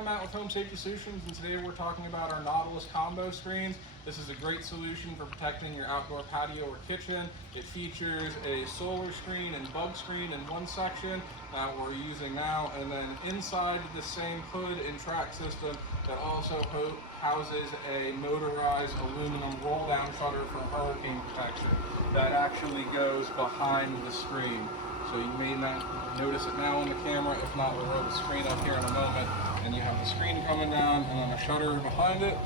I'm Matt with Home Safety Solutions, and today we're talking about our Nautilus combo screens. This is a great solution for protecting your outdoor patio or kitchen. It features a solar screen and bug screen in one section that we're using now, and then inside the same hood and track system that also houses a motorized aluminum roll-down shutter for hurricane protection that actually goes behind the screen. So you may not notice it now on the camera. If not, we'll roll the screen up here in a moment, and you have the screen coming down and then a shutter behind it.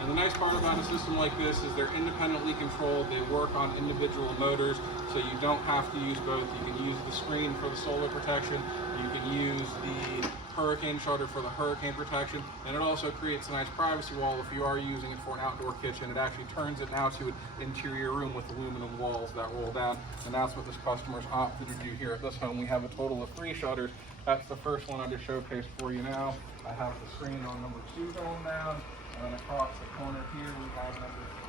And the nice part about a system like this is they're independently controlled. They work on individual motors, so you don't have to use both. You can use the screen for the solar protection. You can use the hurricane shutter for the hurricane protection, and it also creates a nice privacy wall if you are using it for an outdoor kitchen. It actually turns it now to an interior room with aluminum walls that roll down, and that's what this customer's opted to do here at this home. We have a total of 3 shutters. That's the first one I just showcased for you now. I have the screen on number 2 going down, and then across the corner here we have number 3.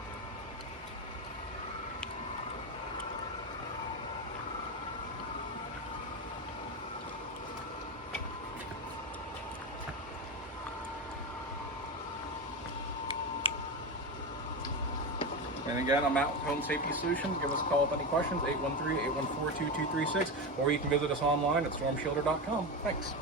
And again, I'm out with Home Safety Solutions. Give us a call with any questions, 813-814-2236, or you can visit us online at stormshielder.com. Thanks.